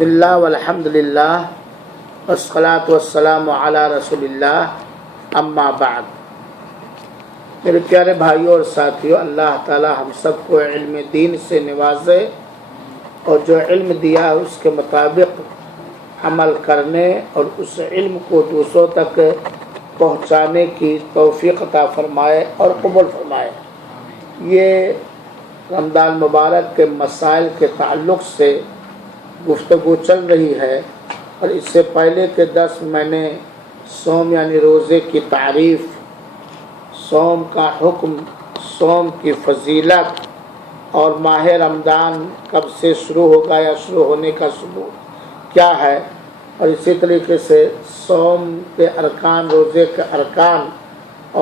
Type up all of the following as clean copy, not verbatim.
بسم اللہ والحمد للہ والصلاۃ والسلام علی رسول اللہ اما بعد۔ میرے پیارے بھائیوں اور ساتھیوں، اللہ تعالی ہم سب کو علم دین سے نوازے اور جو علم دیا ہے اس کے مطابق عمل کرنے اور اس علم کو دوسروں تک پہنچانے کی توفیق عطا فرمائے اور قبول فرمائے۔ یہ رمضان مبارک کے مسائل کے تعلق سے گفتگو چل رہی ہے، اور اس سے پہلے کے درس میں نے صوم یعنی روزے کی تعریف، صوم کا حکم، صوم کی فضیلت اور ماہ رمضان کب سے شروع ہوگا یا شروع ہونے کا ثبوت کیا ہے، اور اسی طریقے سے صوم کے ارکان، روزے کے ارکان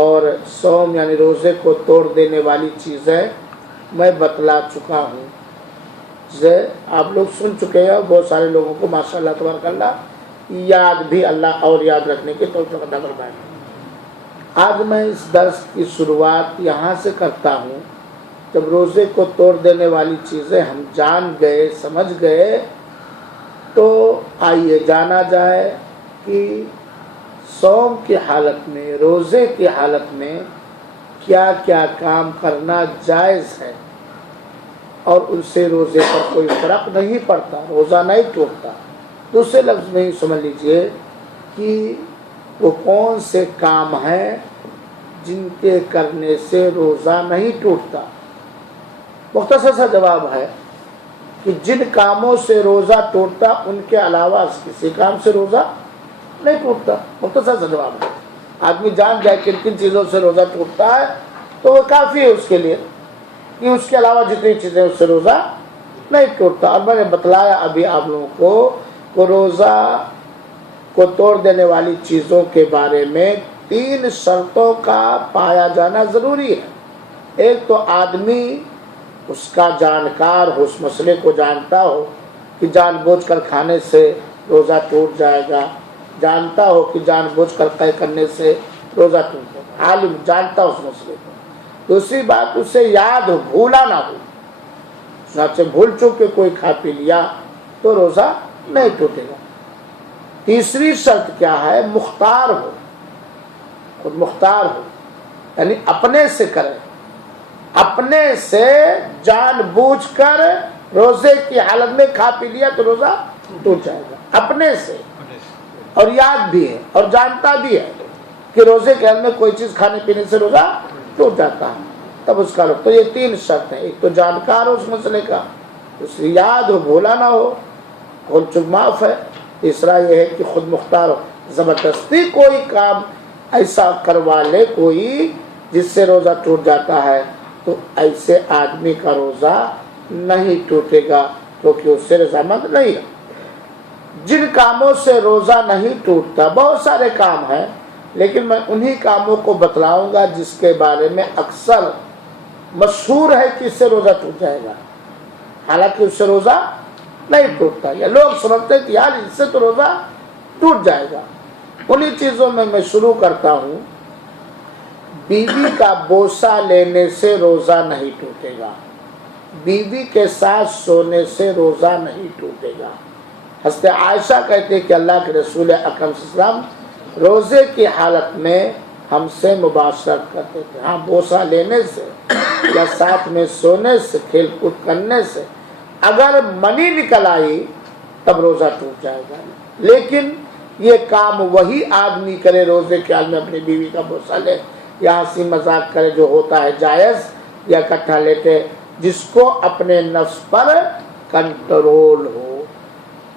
اور صوم یعنی روزے کو توڑ دینے والی چیزیں میں بتلا چکا ہوں۔ آپ لوگ سن چکے ہیں، بہت سارے لوگوں کو ماشاءاللہ تبارک اللہ یاد بھی اللہ اور یاد رکھنے کی توفیق عطا فرمائے۔ آج میں اس درس کی شروعات یہاں سے کرتا ہوں، جب روزے کو توڑ دینے والی چیزیں ہم جان گئے، سمجھ گئے، تو آئیے جانا جائے کہ صوم کی حالت میں، روزے کی حالت میں کیا کیا کام کرنا جائز ہے، اور ان سے روزے پر کوئی فرق نہیں پڑتا، روزہ نہیں ٹوٹتا۔ دوسرے لفظ میں ہی سمجھ لیجئے کہ وہ کون سے کام ہیں جن کے کرنے سے روزہ نہیں ٹوٹتا۔ مختصر سا جواب ہے کہ جن کاموں سے روزہ ٹوٹتا ان کے علاوہ کسی کام سے روزہ نہیں ٹوٹتا۔ مختصر سا جواب ہے، آدمی جان جائے کن کن چیزوں سے روزہ ٹوٹتا ہے تو وہ کافی ہے اس کے لیے، کہ اس کے علاوہ جتنی چیزیں اس سے روزہ نہیں ٹوٹتا۔ اور میں نے بتلایا ابھی آپ لوگوں کو کہ روزہ کو توڑ دینے والی چیزوں کے بارے میں 3 شرطوں کا پایا جانا ضروری ہے۔ ایک تو آدمی اس کا جانکار ہو، اس مسئلے کو جانتا ہو کہ جان بوجھ کر کھانے سے روزہ ٹوٹ جائے گا، جانتا ہو کہ جان بوجھ کر طے کرنے سے روزہ ٹوٹ جائے گا، عالم جانتا ہو اس مسئلے کو۔ دوسری بات، اسے یاد ہو، بھولا نہ ہو، چنانچہ بھول چوک کے کوئی کھا پی لیا تو روزہ نہیں ٹوٹے گا۔ تیسری شرط کیا ہے؟ مختار ہو، خود مختار ہو، یعنی اپنے سے کرے، اپنے سے جان بوجھ کر روزے کی حالت میں کھا پی لیا تو روزہ ٹوٹ جائے گا، اپنے سے، اور یاد بھی ہے اور جانتا بھی ہے کہ روزے کے حال میں کوئی چیز کھانے پینے سے روزہ ٹوٹ جاتا ہے، تب اس کا رخ۔ تو یہ 3 شرط ہیں، ایک تو جانکار ہو اس مسئلے کا، دوسری یاد ہو، بھولا نہ ہو، بھول چک معاف ہے، تیسرا یہ ہے کہ خود مختار ہو۔ زبردستی کوئی کام ایسا کروا لے کوئی جس سے روزہ ٹوٹ جاتا ہے تو ایسے آدمی کا روزہ نہیں ٹوٹے گا، کیونکہ اس سے رضامند نہیں ہے۔ جن کاموں سے روزہ نہیں ٹوٹتا، بہت سارے کام ہیں، لیکن میں انہی کاموں کو بتلاؤں گا جس کے بارے میں اکثر مشہور ہے کہ اس سے روزہ ٹوٹ جائے گا، حالانکہ اس سے روزہ نہیں ٹوٹتا، یا لوگ سمجھتے ہیں کہ یار اس سے تو روزہ ٹوٹ جائے گا۔ انہی چیزوں میں شروع کرتا ہوں۔ بیوی کا بوسہ لینے سے روزہ نہیں ٹوٹے گا، بیوی کے ساتھ سونے سے روزہ نہیں ٹوٹے گا۔ حضرت عائشہ کہتے ہیں کہ اللہ کے رسول اکرم صلی اللہ علیہ وسلم روزے کی حالت میں ہم سے مباشرت کرتے تھے۔ ہاں، بوسہ لینے سے یا ساتھ میں سونے سے، کھیل کود کرنے سے اگر منی نکل آئی تب روزہ ٹوٹ جائے گا، لیکن یہ کام وہی آدمی کرے روزے کے حال میں اپنی بیوی کا بوسہ لے یا ہنسی مذاق کرے، جو ہوتا ہے جائز، یا اکٹھا لیتے، جس کو اپنے نفس پر کنٹرول ہو۔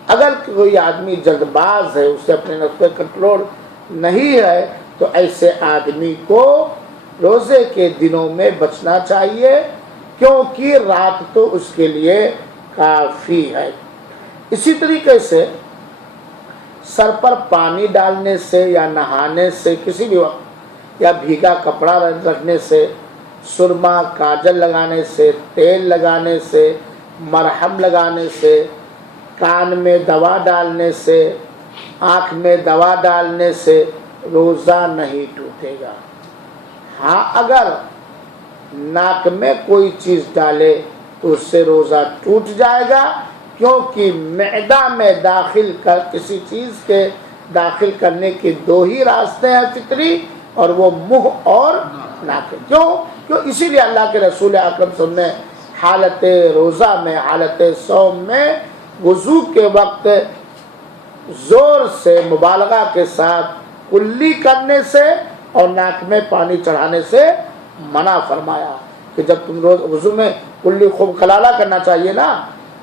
اگر کوئی آدمی جلد باز ہے، اسے اپنے نفس پر کنٹرول نہیں ہے، تو ایسے آدمی کو روزے کے دنوں میں بچنا چاہیے، کیونکہ رات تو اس کے لیے کافی ہے۔ اسی طریقے سے سر پر پانی ڈالنے سے یا نہانے سے کسی بھی وقت، یا بھیگا کپڑا رکھنے سے، سرما کاجل لگانے سے، تیل لگانے سے، مرہم لگانے سے، کان میں دوا ڈالنے سے، آنکھ میں دوا ڈالنے سے روزہ نہیں ٹوٹے گا۔ ہاں، اگر ناک میں کوئی چیز ڈالے تو اس سے روزہ ٹوٹ جائے گا، کیونکہ معدہ میں داخل کر کسی چیز کے داخل کرنے کے دو ہی راستے ہیں فطری، اور وہ منہ اور ناک۔ کیوں اسی لیے اللہ کے رسول اکرم صلی اللہ علیہ وسلم نے حالت روزہ میں، حالت صوم میں وضو کے وقت زور سے، مبالغہ کے ساتھ کلی کرنے سے اور ناک میں پانی چڑھانے سے منع فرمایا کہ جب تم روز وضو میں کلی خوب کلالہ کرنا چاہیے نا،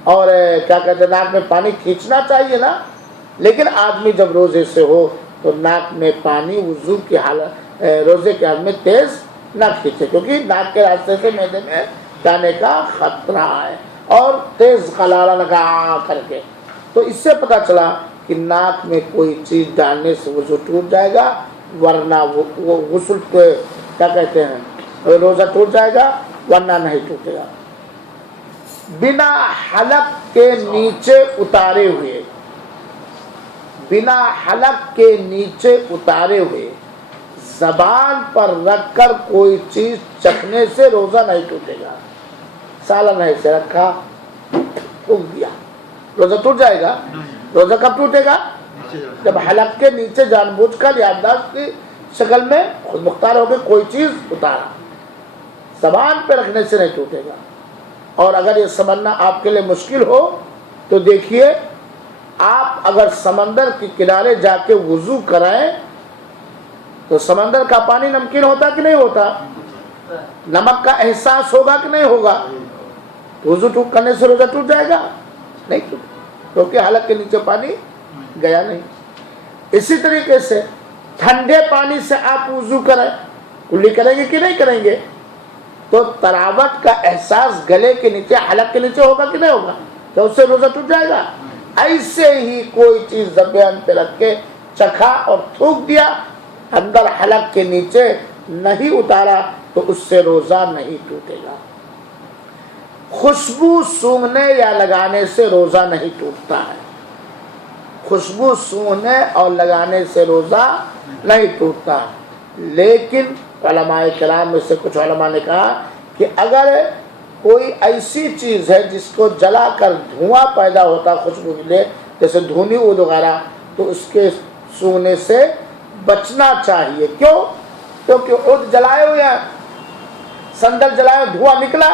اور کیا کہتے ہیں ناک میں پانی کھینچنا چاہیے نا، لیکن آدمی جب روزے سے ہو تو ناک میں پانی وضو کی حالت روزے کے حال میں تیز نہ کھینچے، کیونکہ ناک کے راستے سے معدے میں جانے کا خطرہ ہے، اور تیز کلالہ لگا کر کے۔ تو اس سے پتہ چلا کہ ناک میں کوئی چیز ڈالنے سے وضو ٹوٹ جائے گا، ورنہ وہ غسل کو کیا کہتے ہیں روزہ ٹوٹ جائے گا، ورنہ نہیں ٹوٹے گا۔ بنا حلق کے نیچے اتارے ہوئے، بنا حلق کے نیچے اتارے ہوئے زبان پر رکھ کر کوئی چیز چکھنے سے روزہ نہیں ٹوٹے گا۔ سالن ایسے رکھا، تھوک دیا، روزہ ٹوٹ جائے گا؟ روزہ کب ٹوٹے گا؟ جب حلق کے نیچے جان بوجھ کر یا انداز کی شکل میں خود مختار ہو کے کوئی چیز اتارا، زبان پہ رکھنے سے نہیں ٹوٹے گا۔ اور اگر یہ سمجھنا آپ کے لیے مشکل ہو تو دیکھیے، آپ اگر سمندر کے کنارے جا کے وضو کرائیں تو سمندر کا پانی نمکین ہوتا کہ نہیں ہوتا؟ نمک کا احساس ہوگا کہ نہیں ہوگا؟ وضو ٹوٹ کرنے سے روزہ ٹوٹ جائے گا؟ نہیں ٹوٹ، کیونکہ حلق کے نیچے پانی گیا نہیں۔ اسی طریقے سے ٹھنڈے پانی سے آپ وضو کریں، کلی کریں گے کہ نہیں کریں گے؟ تو تراوٹ کا احساس گلے کے نیچے، حلق کے نیچے ہوگا کہ نہیں ہوگا؟ تو اس سے روزہ ٹوٹ جائے گا۔ ایسے ہی کوئی چیز زبان پہ رکھ کے چکھا اور تھوک دیا، اندر حلق کے نیچے نہیں اتارا، تو اس سے روزہ نہیں ٹوٹے گا۔ خوشبو سونگھنے یا لگانے سے روزہ نہیں ٹوٹتا ہے، خوشبو سونگھنے اور لگانے سے روزہ نہیں ٹوٹتا۔ لیکن علماء کرام میں سے کچھ علماء نے کہا کہ اگر کوئی ایسی چیز ہے جس کو جلا کر دھواں پیدا ہوتا خوشبو کے لیے، جیسے دھونی عود وغیرہ، تو اس کے سونگھنے سے بچنا چاہیے۔ کیوں؟ کیونکہ عود جلائے ہوئے ہیں، سندل جلائے، دھواں نکلا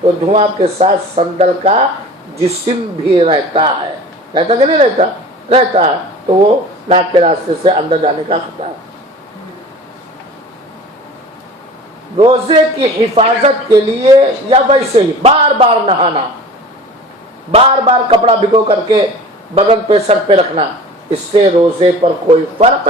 تو دھواں کے ساتھ سندل کا جسم بھی رہتا ہے، رہتا کہ نہیں رہتا؟ رہتا ہے، تو وہ ناک کے راستے سے اندر جانے کا خطرہ ہے۔ روزے کی حفاظت کے لیے یا ویسے ہی بار بار نہانا، بار بار کپڑا بھگو کر کے بدن پہ سر پہ رکھنا، اس سے روزے پر کوئی فرق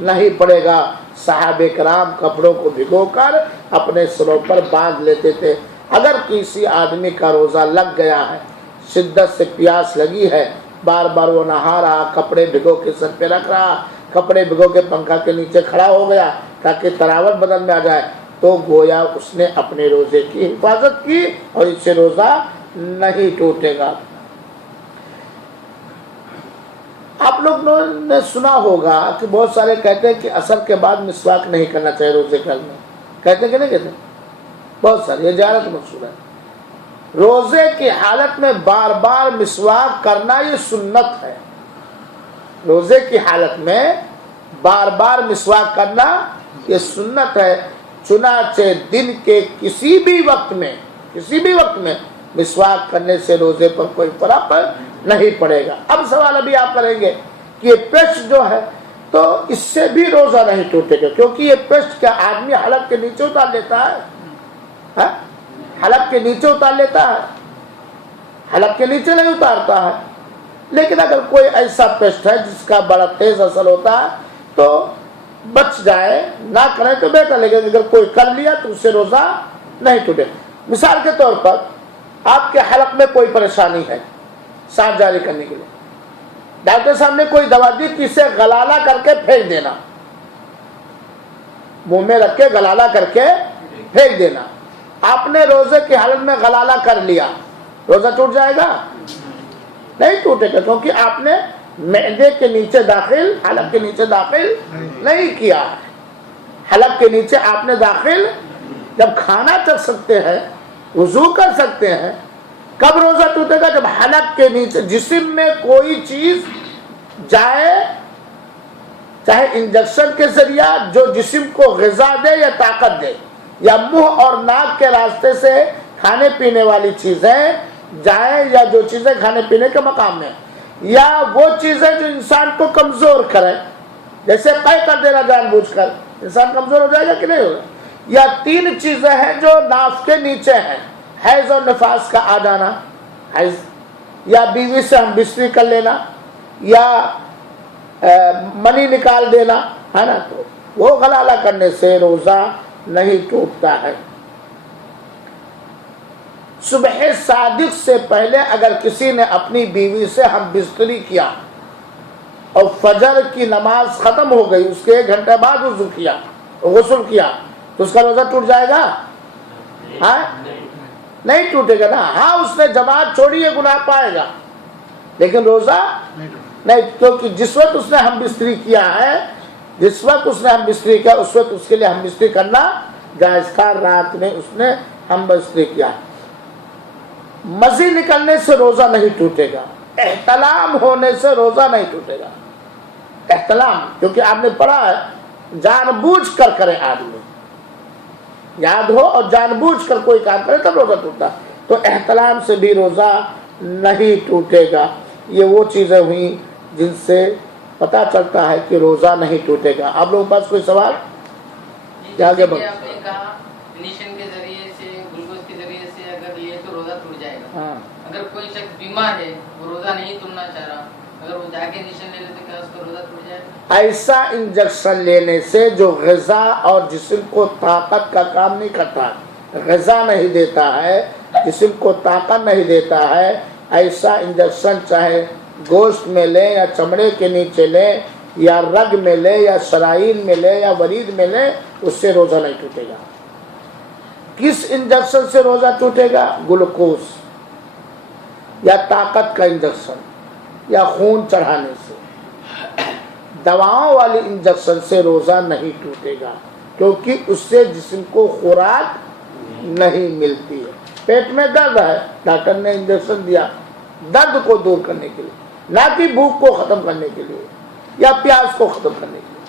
نہیں پڑے گا۔ صحابہ کرام کپڑوں کو بھگو کر اپنے سروں پر باندھ لیتے تھے۔ اگر کسی آدمی کا روزہ لگ گیا ہے، شدت سے پیاس لگی ہے، بار بار وہ نہا رہا، کپڑے بھگو کے سر پہ رکھ رہا، کپڑے بھگو کے پنکھا کے نیچے کھڑا ہو گیا تاکہ تراوت بدن میں آ جائے، تو گویا اس نے اپنے روزے کی حفاظت کی اور اس سے روزہ نہیں ٹوٹے گا۔ آپ لوگ نے سنا ہوگا کہ بہت سارے کہتے ہیں کہ عصر کے بعد مسواک نہیں کرنا چاہیے روزے کے میں، کہتے ہیں کہ نہیں کہتے؟ بہت سارے، یہ جہالت مقصود ہے۔ روزے کی حالت میں بار بار مسواک کرنا یہ سنت ہے، روزے کی حالت میں بار بار مسواک کرنا یہ سنت ہے۔ چنانچہ دن کے کسی بھی وقت میں مسواک کرنے سے روزے پر کوئی فرق نہیں پڑے گا۔ اب سوال ابھی آپ کریں گے کہ یہ پیسٹ جو ہے تو اس سے بھی روزہ نہیں ٹوٹے گا، کیونکہ یہ پیسٹ کیا آدمی حلق کے نیچے اتار لیتا ہے؟ حلق کے نیچے اتار لیتا ہے، حلق کے نیچے نہیں اتارتا ہے۔ لیکن اگر کوئی ایسا پیسٹ ہے جس کا بڑا تیز اثر ہوتا ہے تو بچ جائے، نہ کریں تو بہتر، لیکن اگر کوئی کر لیا تو اس سے روزہ نہیں ٹوٹے۔ مثال کے طور پر آپ کے حلق میں کوئی پریشانی ہے سانس جاری کرنے کے لیے، ڈاکٹر صاحب نے کوئی دوا دی کہ اسے غلالہ کر کے پھینک دینا، منہ میں رکھ کے غلالہ کر کے پھینک دینا۔ آپ نے روزے کی حالت میں غلالہ کر لیا، روزہ ٹوٹ جائے گا؟ نہیں ٹوٹے گا، کیونکہ آپ نے معدے کے نیچے داخل، حلق کے نیچے داخل نہیں کیا۔ حلق کے نیچے آپ نے داخل، جب کھانا چکھ سکتے ہیں، وضو کر سکتے ہیں، کب روزہ ٹوٹے گا؟ جب حلق کے نیچے جسم میں کوئی چیز جائے، چاہے انجیکشن کے ذریعہ جو جسم کو غذا دے یا طاقت دے، یا منہ اور ناک کے راستے سے کھانے پینے والی چیزیں جائیں، یا جو چیزیں کھانے پینے کے مقام میں، یا وہ چیزیں جو انسان کو کمزور کریں، جیسے قے کر دینا جان بوجھ کر، انسان کمزور ہو جائے گا کہ نہیں ہوگا؟ یا تین چیزیں ہیں جو ناف کے نیچے ہیں، حیض اور نفاس کا آ جانا، حیض، یا بیوی سے ہم بستری کر لینا، یا منی نکال دینا، ہے نا، تو وہ غلالہ کرنے سے روزہ نہیں ٹوٹتا ہے۔ صبح صادق سے پہلے اگر کسی نے اپنی بیوی سے ہم بستری کیا اور فجر کی نماز ختم ہو گئی، اس کے 1 گھنٹے بعد وضو کیا، غسل کیا، تو اس کا روزہ ٹوٹ جائے گا؟ ہاں نہیں ٹوٹے گا نا۔ ہاں اس نے جماعت چھوڑی ہے، گناہ پائے گا، لیکن روزہ نہیں، کیونکہ جس وقت اس نے ہم بستری کیا ہے، جس وقت اس نے ہم بستری کیا، اس وقت اس کے لیے ہم بستری کرنا جائز تھا، رات میں اس نے ہم بستری کیا۔ مزی نکلنے سے روزہ نہیں ٹوٹے گا، احتلام ہونے سے روزہ نہیں ٹوٹے گا۔ احتلام کیونکہ آپ نے پڑھا ہے جان بوجھ کر کرے آدمی، یاد ہو اور جان بوجھ کر کوئی کام کرے تب روزہ ٹوٹتا، تو احتلام سے بھی روزہ نہیں ٹوٹے گا۔ یہ وہ چیزیں ہوئیں جن سے پتہ چلتا ہے کہ روزہ نہیں ٹوٹے گا۔ آپ لوگوں کے پاس کوئی سوال؟ آگے بڑھ۔ آپ نے کہا انجیکشن کے ذریعے سے، گلوکوز کے ذریعے سے اگر لیے تو روزہ ٹوٹ جائے گا۔ ہاں، اگر کوئی شخص بیمار ہے، وہ روزہ نہیں توڑنا چاہ رہا، اگر وہ جا کے انجیکشن لے لے تو کیا اس کا روزہ ٹوٹ جائے گا؟ ایسا انجیکشن لینے سے جو غذا اور جسم کو طاقت کا کام نہیں کرتا، غذا نہیں دیتا ہے، جسم کو طاقت نہیں دیتا ہے، ایسا انجیکشن چاہے گوشت میں لے یا چمڑے کے نیچے لے یا رگ میں لے یا شرائین میں لے یا ورید میں لے، اس سے روزہ نہیں ٹوٹے گا۔ کس انجیکشن سے روزہ ٹوٹے گا؟ گلوکوز یا طاقت کا انجیکشن یا خون چڑھانے سے۔ دواؤں والی انجیکشن سے روزہ نہیں ٹوٹے گا، کیونکہ اس سے جسم کو خوراک نہیں ملتی ہے۔ پیٹ میں درد ہے، ڈاکٹر نے انجیکشن دیا درد کو دور کرنے کے لیے، نہ کہ بھوک کو ختم کرنے کے لیے یا پیاس کو ختم کرنے کے لیے۔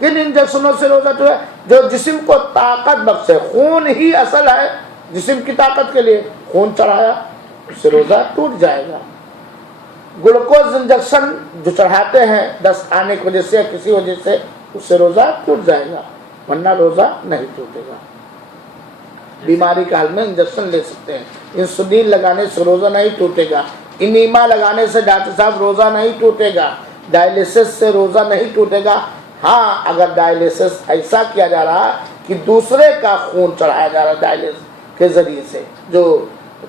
کن انجیکشنوں سے روزہ ٹوٹے؟ جو جسم کو طاقت بخشے، خون ہی اصل ہے جسم کی طاقت کے لیے، خون چڑھایا اس سے روزہ ٹوٹ جائے گا۔ گلوکوز انجیکشن جو چڑھاتے ہیں دست آنے کی وجہ سے یا کسی وجہ سے، اس سے روزہ ٹوٹ جائے گا، ورنہ روزہ نہیں ٹوٹے گا۔ بیماری کے حال میں انجیکشن لے سکتے ہیں، انسولین لگانے سے روزہ نہیں ٹوٹے گا، انیما لگانے سے ڈاکٹر صاحب روزہ نہیں ٹوٹے گا، ڈائلیسس سے روزہ نہیں ٹوٹے گا۔ ہاں اگر ڈائلیسس ایسا کیا جا رہا کہ دوسرے کا خون چڑھایا جا رہا ڈائلیسس کے ذریعے سے، جو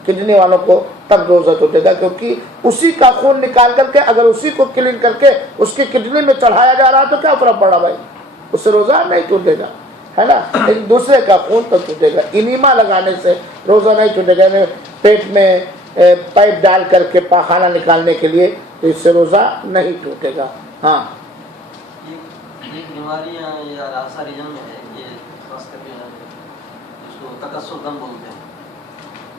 کڈنی والوں کو، تب روزہ ٹوٹے گا، کیونکہ اسی کا خون نکال کر کے اگر اسی کو کلین کر کے اس کی کڈنی میں چڑھایا جا رہا تو کیا فرق پڑا بھائی، اس سے روزہ نہیں ٹوٹے گا، ہے نا، لیکن دوسرے کا خون تو ٹوٹے گا۔ انیما لگانے سے روزہ نہیں ٹوٹے گا، پیٹ میں پائپ ڈال کر کے پاخانہ نکالنے کے لیے، تو اس سے روزہ نہیں ٹوٹے گا۔ ہاں یہ بیماریاں یا راستہ ریجن میں ہے، یہ خاص کر کے جس کو تکسر دم بولتے ہیں،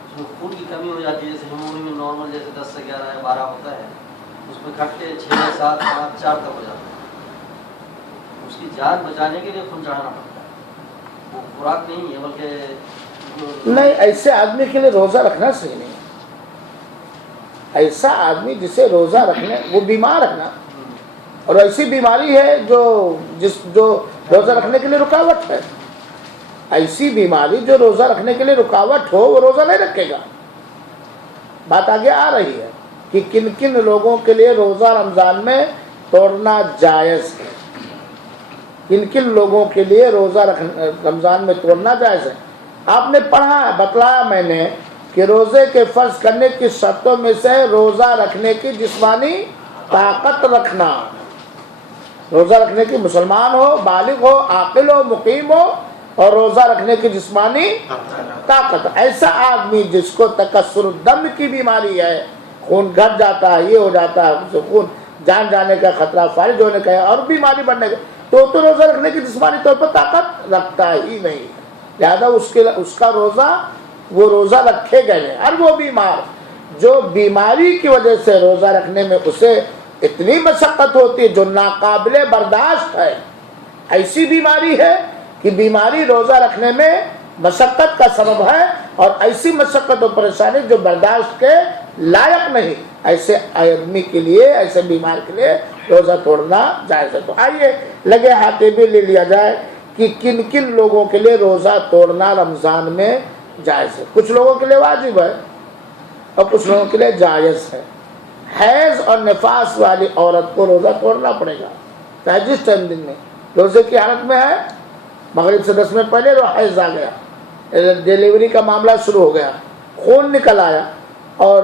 اس میں خون کی کمی ہو جاتی ہے، جیسے ہیموگلوبن میں نارمل جیسے 10 سے 11 یا 12 ہوتا ہے، اس میں گھٹ کے 6 7 5 4 تک ہو جاتا ہے۔ اس کی جان بچانے کے لیے خون چڑھانا پڑتا ہے، وہ خوراک نہیں ہے بلکہ نہیں، ایسے آدمی کے لیے روزہ رکھنا صحیح نہیں ہے۔ ایسا آدمی جسے روزہ رکھنے، وہ بیمار ہے نا، اور ایسی بیماری ہے جو روزہ رکھنے کے لیے رکاوٹ ہے۔ ایسی بیماری جو روزہ رکھنے کے لیے رکاوٹ ہو، وہ روزہ نہیں رکھے گا۔ بات آگے آ رہی ہے کہ کن کن لوگوں کے لیے روزہ رمضان میں توڑنا جائز ہے، کن کن لوگوں کے لیے روزہ رمضان میں توڑنا جائز ہے۔ آپ نے پڑھا ہے، بتلایا میں نے کہ روزے کے فرض کرنے کی شرطوں میں سے روزہ رکھنے کی جسمانی طاقت رکھنا، روزہ رکھنے کی، مسلمان ہو، بالغ ہو، عاقل ہو، مقیم ہو، اور روزہ رکھنے کی جسمانی طاقت۔ ایسا آدمی جس کو تکسر دم کی بیماری ہے، خون گھٹ جاتا ہے، یہ ہو جاتا ہے، اسے خون جان جانے کا خطرہ، فالج ہونے کا ہے، اور بیماری بڑھنے کا، تو روزہ رکھنے کی جسمانی طور پر طاقت رکھتا ہی نہیں، لہذا اس کا روزہ، وہ روزہ رکھے گئے ہیں، اور وہ بیمار جو بیماری کی وجہ سے روزہ رکھنے میں اسے اتنی مشقت ہوتی ہے جو ناقابل برداشت ہے، ایسی بیماری ہے کہ بیماری روزہ رکھنے میں مشقت کا سبب ہے، اور ایسی مشقت و پریشانی جو برداشت کے لائق نہیں، ایسے آدمی کے لیے، ایسے بیمار کے لیے روزہ توڑنا جائز ہے۔ تو آئیے لگے ہاتھے بھی لے لیا جائے کہ کن کن لوگوں کے لیے روزہ توڑنا رمضان میں جائز ہے۔ کچھ لوگوں کے لیے واجب ہے اور کچھ لوگوں کے لیے جائز ہے۔ حیض اور نفاس والی عورت کو روزہ توڑنا پڑے گا، چاہے جس ٹائم دن میں روزے کی حالت میں ہے، مغرب سے 10 منٹ پہلے حیض آ گیا، ڈیلیوری کا معاملہ شروع ہو گیا، خون نکل آیا، اور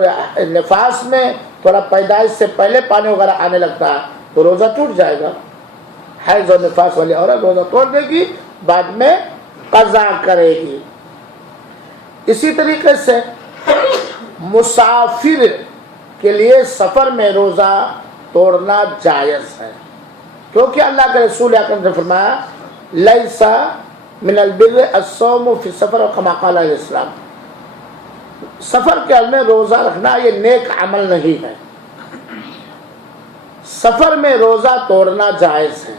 نفاس میں تھوڑا پیدائش سے پہلے پانی وغیرہ آنے لگتا ہے تو روزہ ٹوٹ جائے گا۔ حیض اور نفاس والی عورت روزہ توڑ دے گی، بعد میں قضا کرے گی۔ اسی طریقے سے مسافر کے لیے سفر میں روزہ توڑنا جائز ہے، کیونکہ اللہ کے رسول اکرم نے فرمایا لیس من البر الصوم فی السفر کما قال علیہ السلام، سفر کے حال میں روزہ رکھنا یہ نیک عمل نہیں ہے، سفر میں روزہ توڑنا جائز ہے۔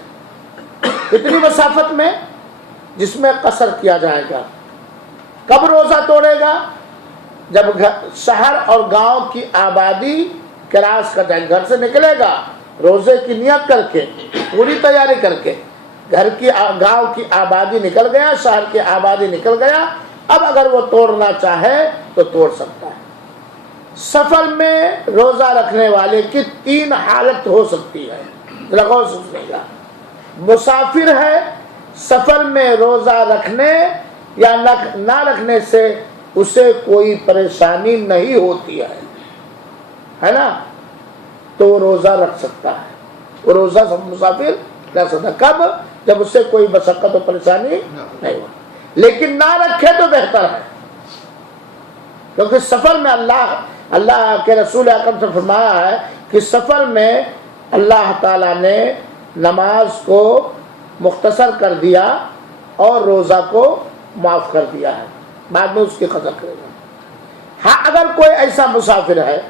اتنی مسافت میں جس میں قصر کیا جائے گا۔ کب روزہ توڑے گا؟ جب شہر اور گاؤں کی آبادی کراس کر جائے، گھر سے نکلے گا روزے کی نیت کر کے، پوری تیاری کر کے، گاؤں کی آبادی نکل گیا، شہر کی آبادی نکل گیا، اب اگر وہ توڑنا چاہے تو توڑ سکتا ہے۔ سفر میں روزہ رکھنے والے کی 3 حالت ہو سکتی ہے، غور سے سنیے گا۔ مسافر ہے، سفر میں روزہ رکھنے یا نہ رکھنے سے اسے کوئی پریشانی نہیں ہوتی ہے نا، تو وہ روزہ رکھ سکتا ہے، وہ روزہ مسافر رکھ سکتا ہے۔ کب؟ جب اس سے کوئی مشقت و پریشانی نہیں ہو، لیکن نہ رکھے تو بہتر ہے، کیونکہ سفر میں اللہ کے رسول اکرم سے فرمایا ہے کہ سفر میں اللہ تعالیٰ نے نماز کو مختصر کر دیا اور روزہ کو معاف کر دیا ہے، بعد میں اس کی قدر کرے گا۔ ہاں اگر کوئی ایسا مسافر ہے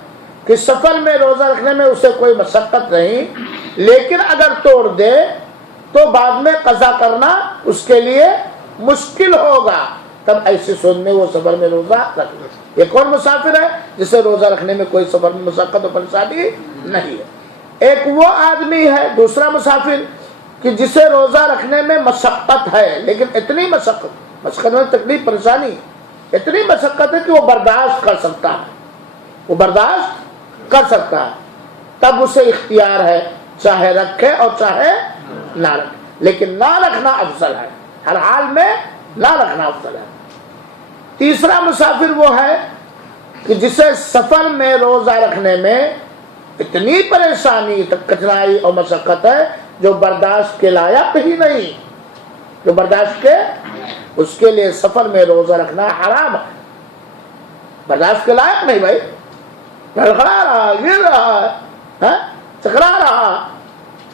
کہ سفر میں روزہ رکھنے میں اسے کوئی مشقت نہیں، لیکن اگر توڑ دے تو بعد میں قضا کرنا اس کے لیے مشکل ہوگا، تب ایسی صورت میں وہ سفر میں روزہ رکھ لے۔ یہ کون مسافر ہے؟ جسے روزہ رکھنے میں کوئی سفر میں مشقت و پریشانی نہیں ہے۔ ایک وہ آدمی ہے، دوسرا مسافر، کہ جسے روزہ رکھنے میں مشقت ہے، لیکن اتنی مشقت میں تکلیف پریشانی اتنی مشقت ہے کہ وہ برداشت کر سکتا ہے، وہ برداشت کر سکتا ہے، تب اسے اختیار ہے چاہے رکھے اور چاہے نہ رکھے، لیکن نہ رکھنا افضل ہے، ہر حال میں نہ رکھنا افضل ہے۔ تیسرا مسافر وہ ہے کہ جسے سفر میں روزہ رکھنے میں اتنی پریشانی، کٹھنائی اور مشقت ہے جو برداشت کے لائق ہی نہیں، جو برداشت کے، اس کے لیے سفر میں روزہ رکھنا حرام ہے، برداشت کے لائق نہیں بھائی، لڑکھڑا رہا، گر رہا، چکرا رہا،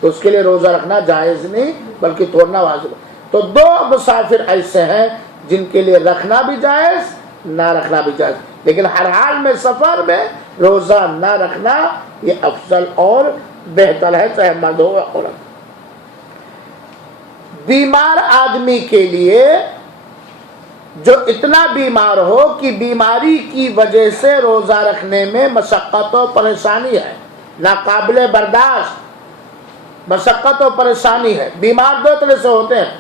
تو اس کے لیے روزہ رکھنا جائز نہیں بلکہ توڑنا واجب ہے۔ تو 2 مسافر ایسے ہیں جن کے لیے رکھنا بھی جائز، نہ رکھنا بھی جائز، لیکن ہر حال میں سفر میں روزہ نہ رکھنا یہ افضل اور بہتر ہے، چاہے مرد ہو یا عورت۔ بیمار آدمی کے لیے جو اتنا بیمار ہو کہ بیماری کی وجہ سے روزہ رکھنے میں مشقت و پریشانی ہے، ناقابل برداشت مشقت و پریشانی ہے۔ بیمار 2 طرح سے ہوتے ہیں،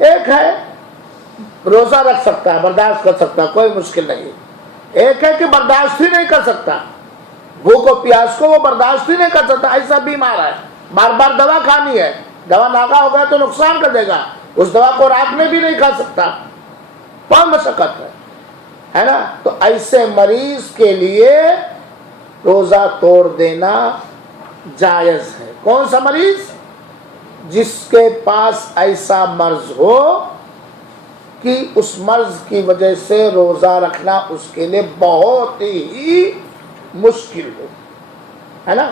ایک ہے روزہ رکھ سکتا ہے، برداشت کر سکتا ہے، کوئی مشکل نہیں، ایک ہے کہ برداشت ہی نہیں کر سکتا، بھوک و پیاس کو وہ برداشت ہی نہیں کر سکتا، ایسا بیمار ہے، بار بار دوا کھانی ہے، دوا ناکا ہو گیا تو نقصان کر دے گا، اس دوا کو رات میں بھی نہیں کھا سکتا، بہت مشقت ہے نا، تو ایسے مریض کے لیے روزہ توڑ دینا جائز ہے۔ کون سا مریض؟ جس کے پاس ایسا مرض ہو کہ اس مرض کی وجہ سے روزہ رکھنا اس کے لیے بہت ہی مشکل ہو، ہے نا،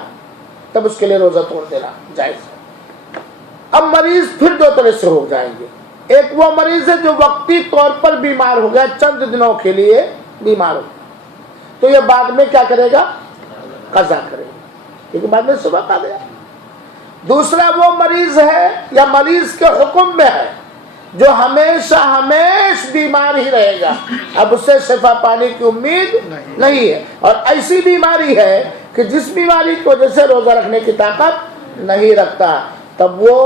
تب اس کے لیے روزہ توڑ دینا جائز ہے۔ اب مریض پھر 2 طرح سے ہو جائیں گے، ایک وہ مریض ہے جو وقتی طور پر بیمار ہو گیا، چند دنوں کے لیے بیمار ہو گیا، تو یہ بعد میں کیا کرے گا؟ قضا کرے گا، کیونکہ بعد میں سبق آ گیا۔ دوسرا وہ مریض ہے یا مریض کے حکم میں ہے جو ہمیشہ بیمار ہی رہے گا، اب اس سے شفا پانے کی امید نہیں ہے، اور ایسی بیماری ہے کہ جس بیماری کی وجہ سے روزہ رکھنے کی طاقت نہیں رکھتا، تب وہ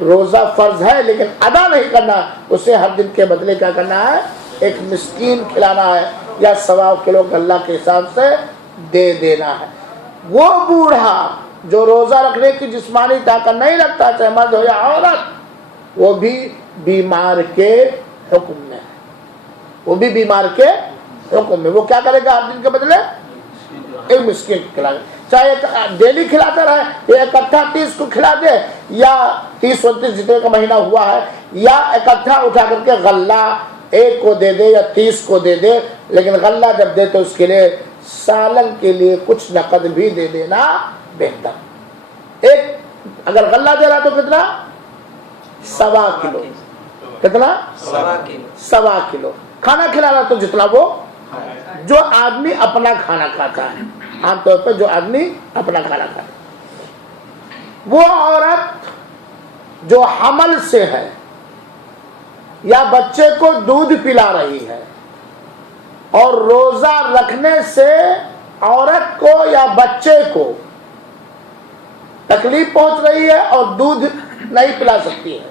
روزہ فرض ہے لیکن ادا نہیں کرنا، اسے ہر دن کے بدلے کیا کرنا ہے؟ ایک مسکین کھلانا ہے یا 1.25 کلو غلہ کے حساب سے دے دینا ہے۔ وہ بوڑھا جو روزہ رکھنے کی جسمانی طاقت نہیں رکھتا، چاہے مرد ہو یا عورت، وہ بھی بیمار کے حکم میں ہے، وہ بھی بیمار کے حکم میں۔ وہ کیا کرے گا؟ ہر دن کے بدلے ایک مسکین کھلائے، چاہے ڈیلی کھلاتا رہے، یا اکٹھا 30 کو کھلا دے، یا 30-29 جتنے کا مہینہ ہوا ہے، یا اکٹھا اٹھا کر کے غلہ 1 کو دے دے یا 30 کو دے دے، لیکن غلہ جب دے تو اس کے لیے سالن کے لیے کچھ نقد بھی دے دینا بہتر۔ ایک اگر غلہ دے رہا تو کتنا؟ 1.25 کلو۔ کتنا؟ 1.25 کلو۔ کھانا کھلا رہا تو جتنا وہ جو آدمی اپنا کھانا کھاتا ہے، عام طور پر جو آدمی اپنا کھانا کھاتا ہے۔ وہ عورت جو حمل سے ہے یا بچے کو دودھ پلا رہی ہے اور روزہ رکھنے سے عورت کو یا بچے کو تکلیف پہنچ رہی ہے اور دودھ نہیں پلا سکتی ہے،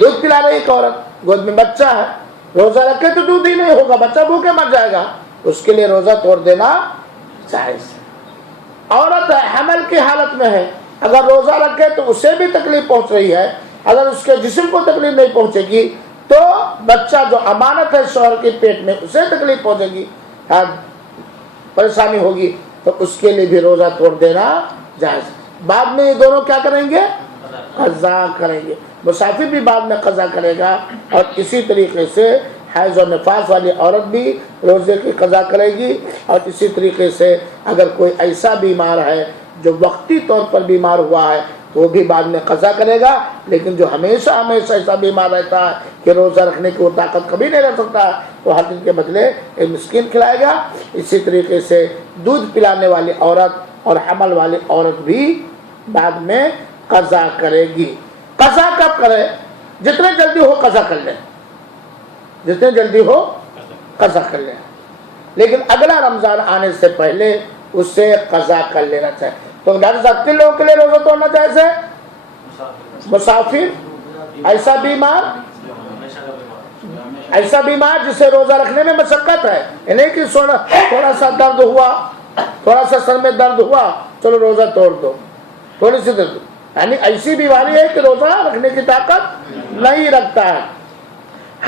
دودھ پلا رہی ہے عورت، گود میں بچہ ہے، روزہ رکھے تو دودھ ہی نہیں ہوگا، بچہ بھوکے مر جائے گا، اس کے لیے روزہ توڑ دینا جائز ہے۔ عورت حمل کی حالت میں ہے، اگر روزہ رکھے تو اسے بھی تکلیف پہنچ رہی ہے، اگر اس کے جسم کو تکلیف نہیں پہنچے گی تو بچہ جو امانت ہے شوہر کے پیٹ میں اسے تکلیف پہنچے گی، پریشانی ہوگی، تو اس کے لیے بھی روزہ توڑ دینا جائز ہے۔ بعد میں یہ دونوں کیا کریں گے؟ قضا کریں گے۔ مسافر بھی بعد میں قضا کرے گا، اور اسی طریقے سے حیض اور نفاس والی عورت بھی روزے کی قضا کرے گی، اور اسی طریقے سے اگر کوئی ایسا بیمار ہے جو وقتی طور پر بیمار ہوا ہے وہ بھی بعد میں قضا کرے گا، لیکن جو ہمیشہ ایسا بیمار رہتا ہے کہ روزہ رکھنے کی وہ طاقت کبھی نہیں رہ سکتا، وہ ہر دن کے بدلے ایک مسکین کھلائے گا۔ اسی طریقے سے دودھ پلانے والی عورت اور حمل والی عورت بھی بعد میں قضا کرے گی۔ قضا کب کرے؟ جتنے جلدی ہو قضا کر لیں، جتنے جلدی ہو قضا کر لیں، لیکن اگلا رمضان آنے سے پہلے اس سے قضا کر لینا چاہیے۔ تو ڈاکٹر صاحب کن لوگوں کے لیے روزہ توڑنا جائز ہے؟ مسافر، ایسا بیمار جسے روزہ رکھنے میں مشقت ہے، نہیں کہ تھوڑا سا درد ہوا، تھوڑا سا سر میں درد ہوا چلو روزہ توڑ دو، تھوڑی سی درد، یعنی ایسی بیماری ہے کہ روزہ رکھنے کی طاقت نہیں رکھتا ہے۔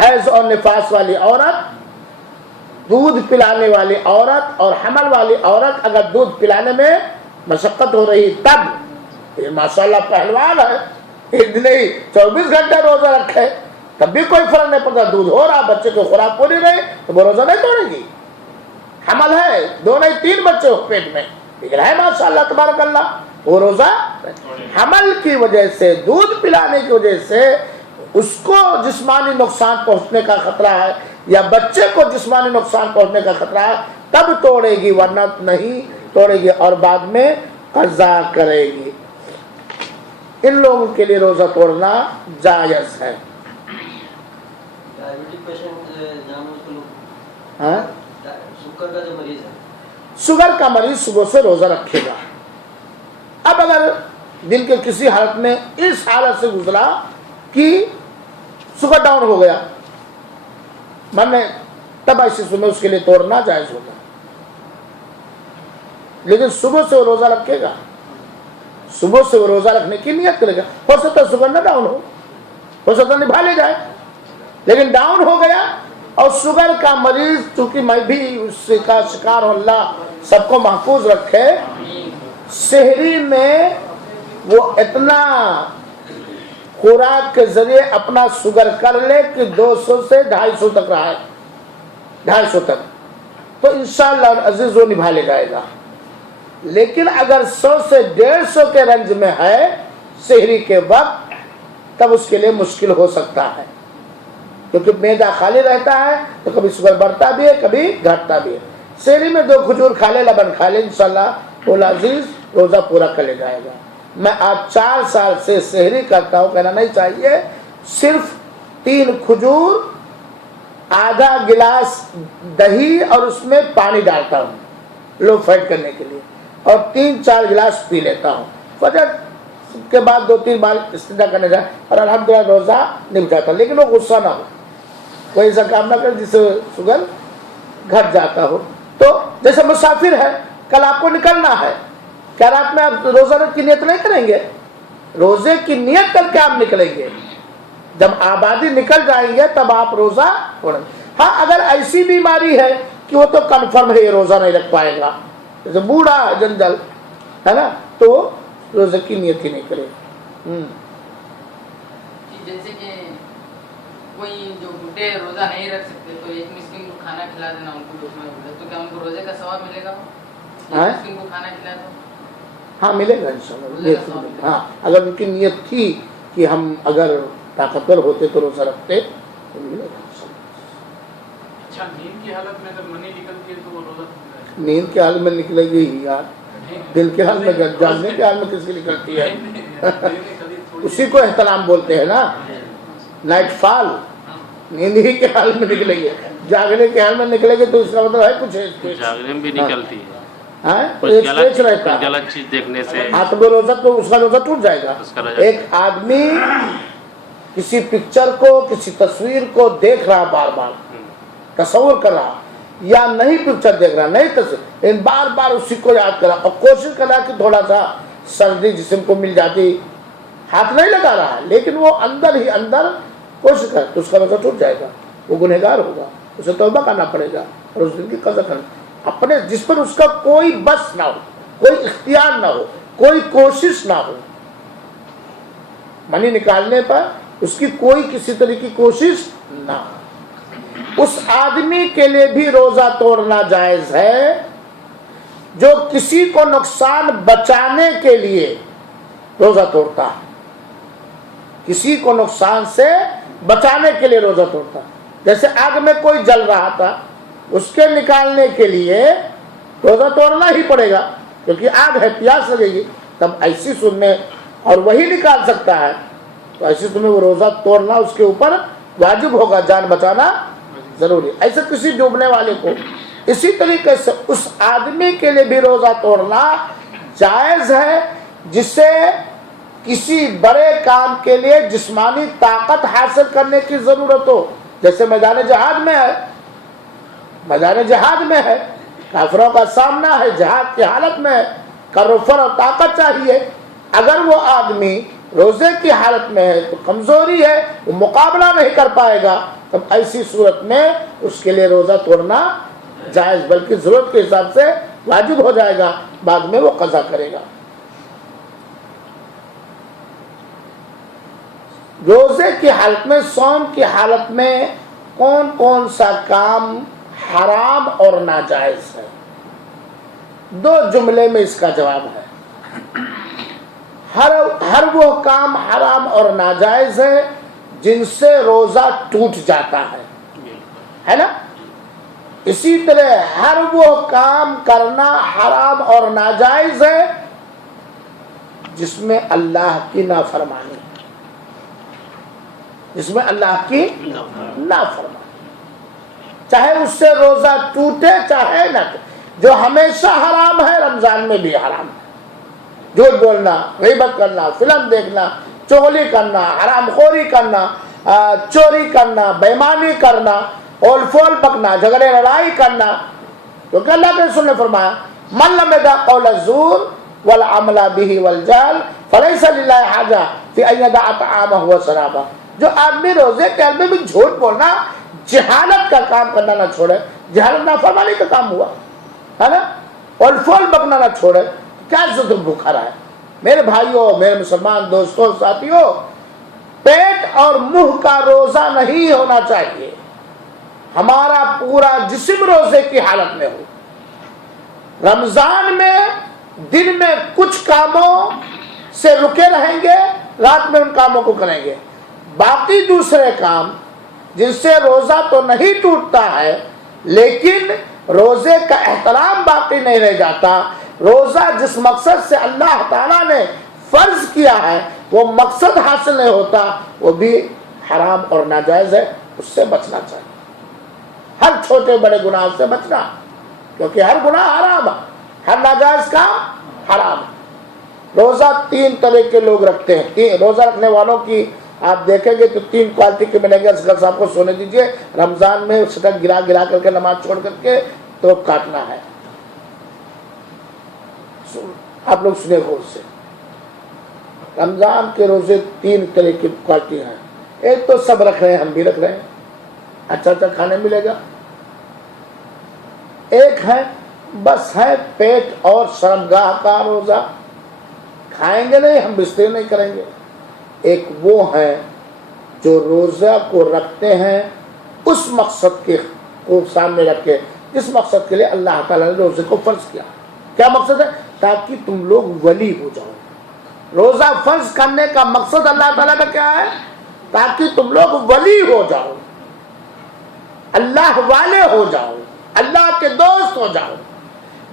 حیض اور نفاس والی عورت، دودھ پلانے والی عورت اور حمل والی عورت، اگر دودھ پلانے میں مشقت ہو رہی تب، یہ ماشاءاللہ پہلوان ہے، ایک دن ہی 24 گھنٹے روزہ رکھے تب بھی کوئی فرق نہیں پڑتا، دودھ ہو رہا، بچے کو خوراک پوری رہے تو وہ روزہ نہیں توڑے گی۔ حمل ہے، 2 نہیں 3 بچے ہو پیٹ میں، لیکن ہے ماشاءاللہ تبارک اللہ، وہ روزہ حمل کی وجہ سے، دودھ پلانے کی وجہ سے اس کو جسمانی نقصان پہنچنے کا خطرہ ہے یا بچے کو جسمانی نقصان پہنچنے کا خطرہ ہے، تب توڑے گی، ورنہ نہیں توڑے گی، اور بعد میں قضا کرے گی۔ ان لوگوں کے لیے روزہ توڑنا جائز ہے۔ شوگر کا مریض صبح سے روزہ رکھے گا۔ اب اگر دن کے کسی حالت میں اس حالت سے گزرا کہ شوگر ڈاؤن ہو گیا، تب ایسے صبح اس کے لیے توڑنا جائز ہوگا، لیکن صبح سے وہ روزہ رکھے گا، صبح سے وہ روزہ رکھنے کی نیت کرے گا۔ ہو سکتا ہے شوگر نہ ڈاؤن ہو سکتا نبھا لے جائے، لیکن ڈاؤن ہو گیا، اور شوگر کا مریض، چونکہ میں بھی اس کا شکار ہوں، اللہ سب کو محفوظ رکھے، سحری میں وہ اتنا خوراک کے ذریعے اپنا شوگر کر لے کہ 200 سے 250 تک رہا ہے، 250 تک، تو انشاءاللہ العزیز وہ نبھا لے جائے گا۔ لیکن اگر 100 سے 150 کے رنج میں ہے سحری کے وقت، تب اس کے لیے مشکل ہو سکتا ہے، کیونکہ معدہ خالی رہتا ہے تو کبھی شوگر بڑھتا بھی ہے کبھی گھٹتا بھی ہے۔ شہری میں 2 کھجور کھا لے، لبن کھا لے، انشاءاللہ وہ عزیز روزہ پورا کر لے جائے گا۔ میں آج 4 سال سے شہری کرتا ہوں، کہنا نہیں چاہیے، صرف 3 کھجور، آدھا گلاس دہی اور اس میں پانی ڈالتا ہوں لو فیٹ کرنے کے لیے، اور 3-4 گلاس پی لیتا ہوں، فجر کے بعد 2-3 بار استنجا کرنے جائے، اور الحمدللہ روزہ نبھ جاتا۔ لیکن وہ غصہ نہ ہو، کوئی ایسا کام نہ کرے جس سے شوگر گھٹ جاتا ہو۔ تو جیسے مسافر ہے، کل آپ کو نکلنا ہے، کیا رات میں آپ روزہ کی نیت نہیں کریں گے؟ روزے کی نیت کر کے آپ نکلیں گے، جب آبادی نکل جائیں گے تب آپ روزہ پڑھیں گے۔ ہاں اگر ایسی بیماری ہے کہ وہ تو کنفرم ہے یہ روزہ نہیں رکھ پائے گا، جیسے بوڑھا جنجل ہے نا، تو وہ روزے کی نیت ہی نہیں کرے گا۔ جیسے کہ کوئی جو بوڑھے روزہ نہیں رکھ سکتے تو ایک مسکین کو کھانا کھلا دینا ان کو لقمہ بولے، تو کیا ان کو روزے کا ثواب ملے گا؟ ایک مسکین کو کھانا کھلا دو، ہاں ملے گا انشاءاللہ۔ ہاں اگر ان کی نیت تھی کہ ہم اگر طاقتور ہوتے تو روزہ رکھتے تو ملے گا انشاءاللہ۔ اچھا نیند کی حالت میں اگر منی نکلتی ہے تو وہ روزہ نیند کے حال میں نکلے گی ہی یار، دل کے حال میں، جاگنے کے حال میں کس کی نکلتی ہے؟ اسی کو احترام بولتے ہیں نا، نائٹ فال، نیند ہی کے حال میں نکلے گی، جاگنے کے حال میں نکلے گی تو اس کا مطلب ہے کچھ جاگنے میں بھی نکلتی ہے، غلط چیز دیکھنے سے، ہاں تو روزہ تو اس کا روزہ ٹوٹ جائے گا۔ ایک آدمی کسی پکچر کو، کسی تصویر کو دیکھ رہا، بار بار تصور کر رہا، یا نہیں پکچر دیکھ رہا، نہیں تصویر، بار بار اسی کو یاد کر رہا اور کوشش کر رہا کہ تھوڑا سا سردی جسم کو مل جاتی، ہاتھ نہیں لگا رہا لیکن وہ اندر ہی اندر کوشش کر، تو اس کا روزہ ٹوٹ جائے گا، وہ گنہگار ہوگا، اسے توبہ کرنا پڑے گا اور اس دن کی قضا کرنا، اپنے جس پر اس کا کوئی بس نہ ہو، کوئی اختیار نہ ہو، کوئی کوشش نہ ہو، منی نکالنے پر اس کی کوئی کسی طرح کی کوشش نہ ہو، اس آدمی کے لیے بھی روزہ توڑنا جائز ہے جو کسی کو نقصان بچانے کے لیے روزہ توڑتا ہے، کسی کو نقصان سے بچانے کے لیے روزہ توڑتا ہے۔ جیسے آگ میں کوئی جل رہا تھا، اس کے نکالنے کے لیے روزہ توڑنا ہی پڑے گا کیونکہ آگ ہے، پیاس لگے گی، تب ایسی صورت میں اور وہی نکال سکتا ہے، تو ایسی صورت میں وہ روزہ توڑنا اس کے اوپر واجب ہوگا، جان بچانا ضروری۔ ایسے کسی ڈوبنے والے کو، اسی طریقے سے اس آدمی کے لیے بھی روزہ توڑنا جائز ہے جسے کسی بڑے کام کے لیے جسمانی طاقت حاصل کرنے کی ضرورت ہو، جیسے میدان جہاد میں ہے، میدان جہاد میں ہے، کافروں کا سامنا ہے، جہاد کی حالت میں ہے، کروفر اور طاقت چاہیے، اگر وہ آدمی روزے کی حالت میں ہے تو کمزوری ہے، وہ مقابلہ نہیں کر پائے گا، تب ایسی صورت میں اس کے لیے روزہ توڑنا جائز، بلکہ ضرورت کے حساب سے واجب ہو جائے گا، بعد میں وہ قضا کرے گا۔ روزے کی حالت میں، صوم کی حالت میں کون کون سا کام حرام اور ناجائز ہے؟ 2 جملے میں اس کا جواب ہے۔ ہر وہ کام حرام اور ناجائز ہے جن سے روزہ ٹوٹ جاتا ہے نا، اسی طرح ہر وہ کام کرنا حرام اور ناجائز ہے جس میں اللہ کی نافرمانی، جس میں اللہ کی نافرمانی، چاہے اس سے روزہ ٹوٹے چاہے نہ ٹوٹے، جو ہمیشہ حرام ہے رمضان میں بھی حرام ہے، جھوٹ بولنا، غیبت کرنا، فلم دیکھنا، چغلی کرنا، حرام خوری کرنا، چوری کرنا، بےمانی کرنا، اول فول پکنا، جھگڑے لڑائی کرنا، کیونکہ اللہ کے رسول نے فرمایا من لم يدع قول الزور والعمل به والجهل فليس لله حاجة في ان يدع طعامه وشرابه، جو آدمی روزے کے حال میں بھی جھوٹ بولنا، جہالت کا کام کرنا نہ چھوڑے، جہالت نافرمانی کا کام ہوا ہے نا، اول فول پکنا نہ چھوڑے، کیا ضرورت بھوکا رہا ہے؟ میرے بھائیوں، میرے مسلمان دوستوں، ساتھیوں، پیٹ اور منہ کا روزہ نہیں ہونا چاہیے، ہمارا پورا جسم روزے کی حالت میں ہو۔ رمضان میں دن میں کچھ کاموں سے رکے رہیں گے، رات میں ان کاموں کو کریں گے، باقی دوسرے کام جن سے روزہ تو نہیں ٹوٹتا ہے لیکن روزے کا احترام باقی نہیں رہ جاتا. روزہ جس مقصد سے اللہ تعالیٰ نے فرض کیا ہے وہ مقصد حاصل نہیں ہوتا، وہ بھی حرام اور ناجائز ہے، اس سے بچنا چاہیے. ہر چھوٹے بڑے گناہ سے بچنا، کیونکہ ہر گناہ حرام ہے، ہر ناجائز کام حرام ہے. روزہ 3 طرح کے لوگ رکھتے ہیں. روزہ رکھنے والوں کی آپ دیکھیں گے تو 3 کوالٹی کے ملیں گے. اصغر صاحب کو سونے دیجئے، رمضان میں سٹک گرا گرا کر کے نماز چھوڑ کر کے تو کاٹنا ہے. آپ لوگ سنے غور سے، رمضان کے روزے 3 طرح کی کوالٹی ہیں. ایک تو سب رکھ رہے ہیں، ہم بھی رکھ رہے ہیں، اچھا اچھا کھانے ملے گا. ایک ہے بس ہے پیٹ اور شرمگاہ کا روزہ، کھائیں گے نہیں، ہم بستر نہیں کریں گے. ایک وہ ہے جو روزہ کو رکھتے ہیں اس مقصد کے کو سامنے رکھ کے جس مقصد کے لیے اللہ تعالیٰ نے روزے کو فرض کیا. کیا مقصد ہے؟ تاکہ تم لوگ ولی ہو جاؤ. روزہ فرض کرنے کا مقصد اللہ تعالیٰ کا کیا ہے؟ تاکہ تم لوگ ولی ہو جاؤ، اللہ والے ہو جاؤ، اللہ کے دوست ہو جاؤ،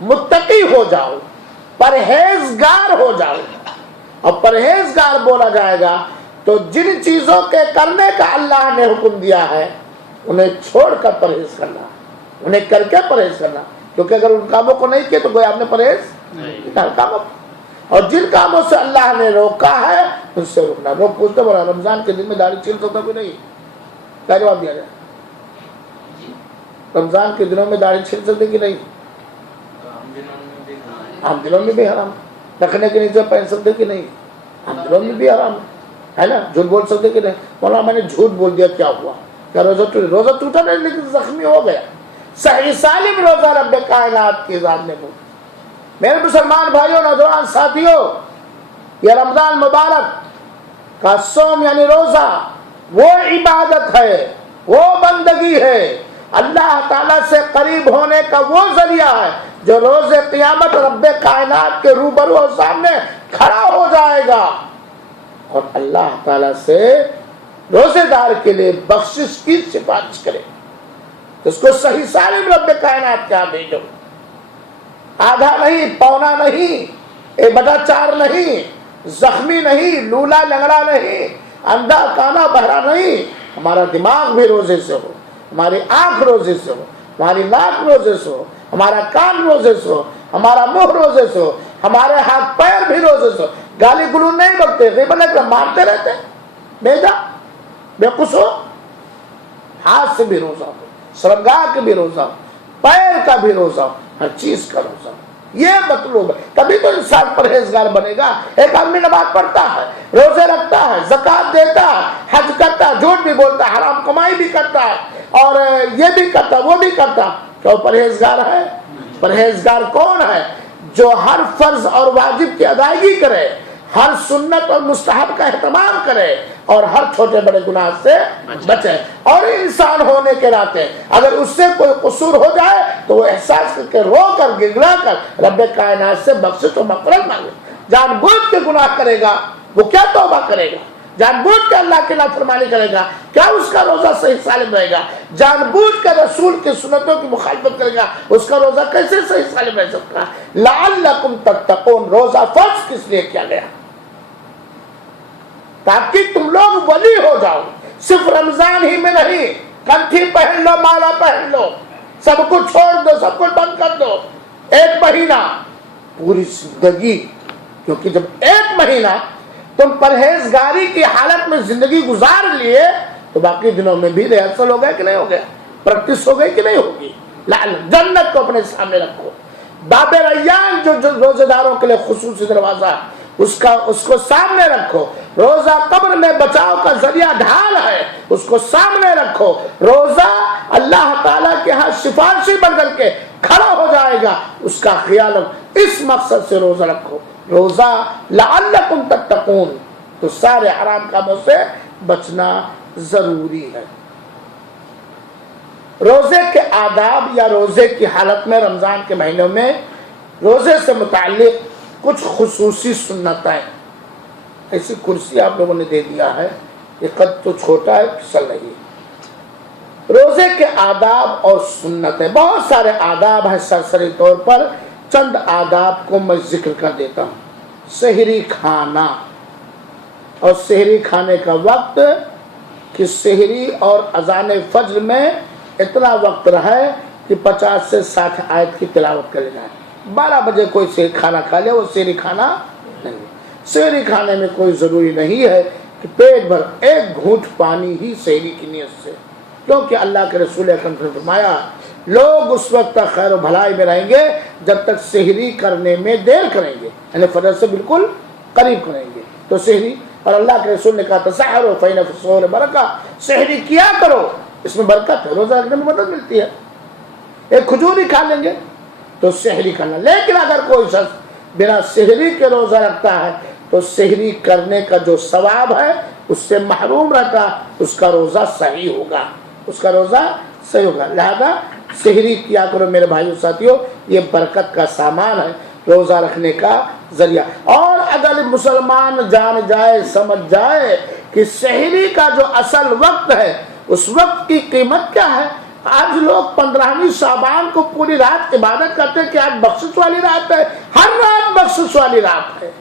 متقی ہو جاؤ، پرہیزگار ہو جاؤ. اور پرہیزگار بولا جائے گا تو جن چیزوں کے کرنے کا اللہ نے حکم دیا ہے انہیں چھوڑ کر پرہیز کرنا، انہیں کر کے پرہیز کرنا. کیونکہ اگر ان کاموں کو نہیں کیا تو کوئی آپ نے پرہیز ہر کاموں، اور جن کاموں سے اللہ نے روکا ہے ان سے روکنا. لوگ پوچھتے بولا رمضان کے دن میں داڑھی چھیل سکتا بھی نہیں، کیا جواب دیا جائے؟ رمضان کے دنوں میں داڑھی چھیل سکتے کہ نہیں؟ عام دنوں میں بھی حرام. رکھنے کے نیچے پہن سکتے کہ نہیں؟ عام دنوں میں بھی حرام ہے نا. جھوٹ بول سکتے کہ نہیں؟ مولانا میں نے جھوٹ بول دیا کیا ہوا؟ کیا روزہ ٹوٹا نہیں لیکن زخمی ہو گیا. صحیح سالم روزہ رب کائنات کی ذات نے بولا. میرے مسلمان بھائیوں نوجوان ساتھیوں، یہ رمضان مبارک کا صوم یعنی روزہ وہ عبادت ہے، وہ بندگی ہے، اللہ تعالیٰ سے قریب ہونے کا وہ ذریعہ ہے جو روز قیامت رب کائنات کے روبرو اور سامنے کھڑا ہو جائے گا اور اللہ تعالیٰ سے روزے دار کے لیے بخشش کی سفارش کرے. اس کو صحیح سالم رب کائنات کیا بھیجو، آدھا نہیں، پونا نہیں، 1/4 نہیں، زخمی نہیں، لولا لنگڑا نہیں، اندھا کانا بہرا نہیں. ہمارا دماغ بھی روزے سے ہو، ہماری آنکھ روزے سے ہو، ہماری ناک روزے سے ہو، ہمارا کان روزے سے ہو، ہمارا منہ روزے سے ہو، ہمارے ہاتھ پیر بھی روزے سے ہو. گالی گلو نہیں بکتے، غیبت مارتے رہتے، بیجا بے قص ہو. ہاتھ سے بھی روزہ ہو، شرمگاہ کے بھی روزہ ہو، پیر کا بھی روزہ ہو، ہر چیز کا روزہ ہو. یہ مطلوب ہے. تبھی تو انسان پرہیزگار بنے گا. ایک آدمی نماز پڑھتا ہے، روزے رکھتا ہے، زکات دیتا ہے، حج کرتا ہے، جھوٹ بھی بولتا ہے، حرام کمائی بھی کرتا ہے، اور یہ بھی کرتا وہ بھی کرتا، تو پرہیزگار ہے. پرہیزگار کون ہے؟ جو ہر فرض اور واجب کی ادائیگی کرے، ہر سنت اور مستحب کا اہتمام کرے اور ہر چھوٹے بڑے گناہ سے بچے. اور انسان ہونے کے ناطے اگر اس سے کوئی قصور ہو جائے تو وہ احساس کر کے رو کر گڑگڑا کر رب کائنات سے بخشش و مغفرت مانگے. جان بوجھ کے گناہ کرے گا وہ کیا توبہ کرے گا؟ جان بوجھ کے اللہ کی نافرمانی کرے گا کیا اس کا روزہ صحیح سالم رہے گا؟ جان بوجھ کے رسول کی سنتوں کی مخالفت کرے گا اس کا روزہ کیسے صحیح سالم رہ سکتا ہے؟ لعلکم تتقون. روزہ فرض کس لیے کیا گیا؟ تاکہ تم لوگ ولی ہو جاؤ. صرف رمضان ہی میں نہیں، کنٹھی پہن لو، مالا پہن لو، سب کچھ چھوڑ دو، سب کچھ بند کر دو. 1 مہینہ پوری زندگی، کیونکہ جب 1 مہینہ تم پرہیزگاری کی حالت میں زندگی گزار لیے تو باقی دنوں میں بھی ریہرسل ہو گیا کہ نہیں ہو گیا؟ پریکٹس ہو گئی کہ نہیں ہوگی؟ جنت کو اپنے سامنے رکھو. باب ریان جو روزے داروں کے لیے خصوصی دروازہ ہے اس کو سامنے رکھو. روزہ قبر میں بچاؤ کا ذریعہ ڈھال ہے، اس کو سامنے رکھو. روزہ اللہ تعالیٰ کے ہاں سفارشی بن کر کے کھڑا ہو جائے گا، اس کا خیال رکھو. اس مقصد سے روزہ رکھو. روزہ لعلکم تتقون، تو سارے حرام کاموں سے بچنا ضروری ہے. روزے کے آداب یا روزے کی حالت میں رمضان کے مہینوں میں روزے سے متعلق کچھ خصوصی سنتیں. ایسی کرسی آپ لوگوں نے دے دیا ہے، یہ قد تو چھوٹا ہے، پھسل نہیں. روزے کے آداب اور سنتیں، بہت سارے آداب ہیں، سرسری طور پر چند آداب کو میں ذکر کر دیتا ہوں۔ سحری کھانا اور سحری کھانے کا وقت کہ سحری اور اذان فجر میں اتنا وقت رہے کہ 50 سے 60 آیت کی تلاوت کرے جائے۔ 12 بجے کوئی سحری کھانا کھا لے، وہ سحری کھانا نہیں۔ سحری کھانے میں کوئی ضروری نہیں ہے کہ پیٹ بھر ایک گھونٹ پانی ہی سحری کی نیت سے، کیونکہ اللہ کے رسول اکرم نے فرمایا لوگ اس وقت تک خیر و بھلائی میں رہیں گے جب تک سحری کرنے میں دیر کریں گے، یعنی فجر سے بالکل قریب کریں گے۔ تو سحری، اور اللہ کے رسول نے کہا تسحروا فإن فی السحور برکہ، سحری کیا کرو، اس میں برکت ہے، روزہ رکھنے میں مدد ملتی ہے۔ ایک کھجور ہی کھا لیں گے تو سحری کرنا، لیکن اگر کوئی شخص بنا سحری کے روزہ رکھتا ہے تو سحری کرنے کا جو ثواب ہے اس سے محروم رہتا، اس کا روزہ صحیح ہوگا، اس کا روزہ صحیح ہوگا۔ لہذا سحری کیا کرو میرے بھائیو ساتھیو، یہ برکت کا سامان ہے، روزہ رکھنے کا ذریعہ۔ اور اگر مسلمان جان جائے، سمجھ جائے کہ سحری کا جو اصل وقت ہے اس وقت کی قیمت کیا ہے۔ آج لوگ 15ویں شعبان کو پوری رات عبادت کرتے کہ آج بخشش والی رات ہے، ہر رات بخشش والی رات ہے،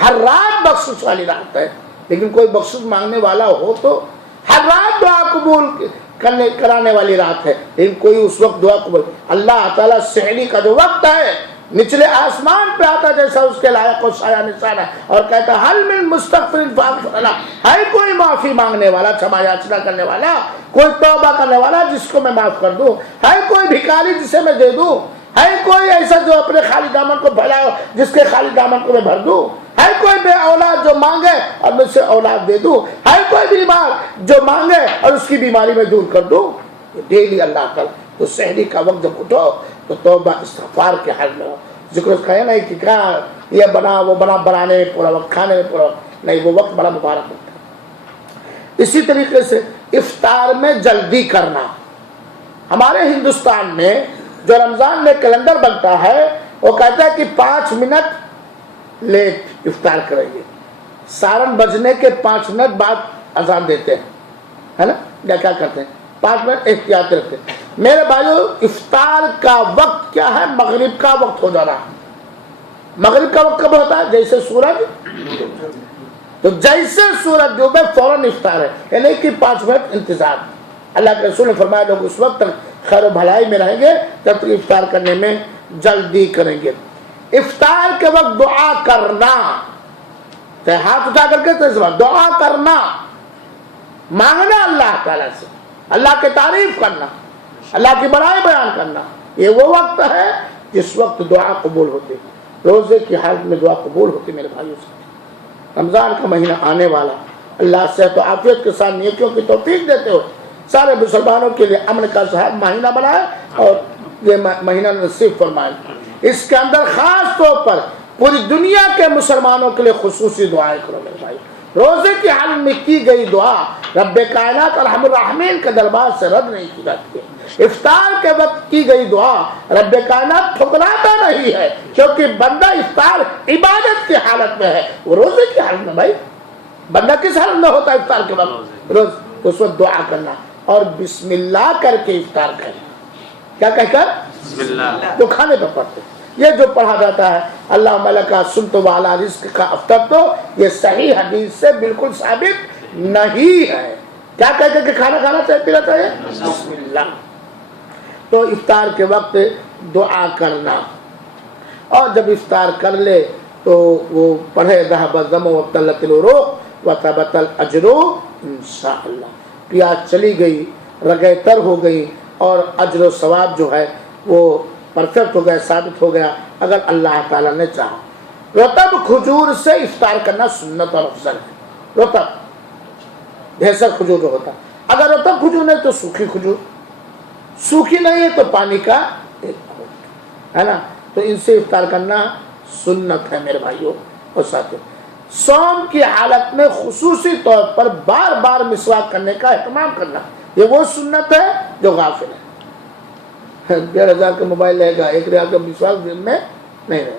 ہر رات بخشش والی رات ہے، لیکن کوئی بخشش مانگنے والا ہو تو ہر رات دعا قبول کرانے والی رات ہے، لیکن کوئی اس وقت دعا قبول۔ اللہ تعالیٰ سحری کا جو وقت ہے نچلے آسمان پہ آتا جیسا اس کے لائق و سایہ نشان ہے، اور کہتا حل من مستغفر فاغفر له، ہے کوئی معافی مانگنے والا، چھما یاچنا کرنے والا، کوئی توبہ کرنے والا جس کو میں معاف کر دوں، ہے کوئی بھکاری جسے میں دے دوں، ہے کوئی ایسا جو اپنے خالی دامن کو پھیلائے جس کے خالی دامن کو میں بھر دوں، ہے کوئی بے اولاد جو مانگے اور میں سے اولاد دے دوں، ہے کوئی بیمار جو مانگے اور اس کی بیماری میں دور کر دوں۔ ڈیلی اللہ تعالیٰ تو سحری کا وقت جب اٹھو تو توبہ استغفار کے حال میں ہو، ذکر اس کا ہے نہیں کہ کہاں یہ بنا وہ بنا، بنانے میں پورا وقت، کھانے میں پورا وقت نہیں، وہ وقت بڑا مبارک ہوتا ہے۔ اسی طریقے سے افطار میں جلدی کرنا، ہمارے ہندوستان میں جو رمضان میں کیلنڈر بنتا ہے وہ کہتا ہے کہ 5 منٹ لیٹ افطار کریں گے، سارن بجنے کے 5 منٹ بعد اذان دیتے ہیں، ہے نا، یا کیا کرتے ہیں 5 منٹ احتیاط رکھتے ہیں۔ میرے بھائیو افطار کا وقت کیا ہے؟ مغرب کا وقت ہو جانا۔ مغرب کا وقت کب ہوتا ہے؟ جیسے سورج، تو جیسے سورج ڈوبے فوراً افطار ہے، یعنی کہ 5 منٹ انتظار۔ اللہ کے رسول نے فرمایا لوگ اس وقت تک خیر و بھلائی میں رہیں گے تب تک افطار کرنے میں جلدی کریں گے۔ افطار کے وقت دعا کرنا، ہاتھ اٹھا کر کے دعا کرنا، مانگنا اللہ تعالیٰ سے، اللہ کی تعریف کرنا، اللہ کی بڑائی بیان کرنا، یہ وہ وقت ہے جس وقت دعا قبول ہوتی، روزے کی حالت میں دعا قبول ہوتی۔ میرے بھائیوں سے رمضان کا مہینہ آنے والا، اللہ صحت و عافیت کے ساتھ نیکیوں کی توفیق دیتے ہوئے سارے مسلمانوں کے لیے امن کا مہینہ بنائے اور یہ مہینہ نصیب فرمائے۔ اس کے اندر خاص طور پر پوری دنیا کے مسلمانوں کے لیے خصوصی دعائیں کرو میرے بھائی۔ روزے کی حالت میں کی گئی دعا رب کائنات ارحم الراحمین کے دربار سے رد نہیں کی جاتی ہے۔ افطار کے وقت کی گئی دعا رب کائنات ٹھکراتا نہیں ہے، کیونکہ بندہ افطار عبادت کی حالت میں ہے، وہ روزے کی حالت میں۔ بھائی بندہ کس حالت میں ہوتا ہے افطار کے وقت؟ روز، تو اس وقت دعا کرنا اور بسم اللہ کر کے افطار کرنا۔ کیا کہہ کر؟ بسم اللہ۔ تو کھانے پر پڑھتے یہ جو پڑھا جاتا ہے اللہ ملکا سنت والا رزق کا افطر، تو یہ صحیح حدیث سے بالکل ثابت نہیں ہے۔ کیا کہتے کہ کھانا کھانا چاہیے، پینا چاہیے؟ بسم اللہ۔ تو افطار کے وقت دعا کرنا، اور جب افطار کر لے تو وہ پڑھے ذهب الظمأ وابتلت العروق وثبت الاجر انشاءاللہ، پیاس چلی گئی، رگیں تر ہو گئی، اور اجر و ثواب جو ہے وہ پرفیکٹ ہو گیا، ثابت ہو گیا اگر اللہ تعالیٰ نے چاہا۔ رطب کھجور سے افطار کرنا سنت اور افضل ہے۔ رطب بھیسر کھجور جو ہوتا، اگر رطب کھجور نہیں تو سوکھی کھجور، سوکھی نہیں ہے تو پانی کا ایک گھونٹ، ہے نا، تو ان سے افطار کرنا سنت ہے میرے بھائیوں اور ساتھیوں۔ صوم کی حالت میں خصوصی طور پر بار بار مسواک کرنے کا اہتمام کرنا، یہ وہ سنت ہے جو غافل ہے۔ 1500 کا موبائل لے گا، 1 ریال کا مسواک دن میں نہیں رہے،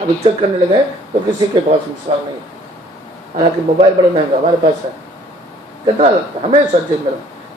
ابھی چیک کرنے لگے تو کسی کے پاس مسواک نہیں ہے، حالانکہ موبائل بڑا مہنگا ہمارے پاس ہے، کتنا لگتا ہے ہمیشہ جیب میں،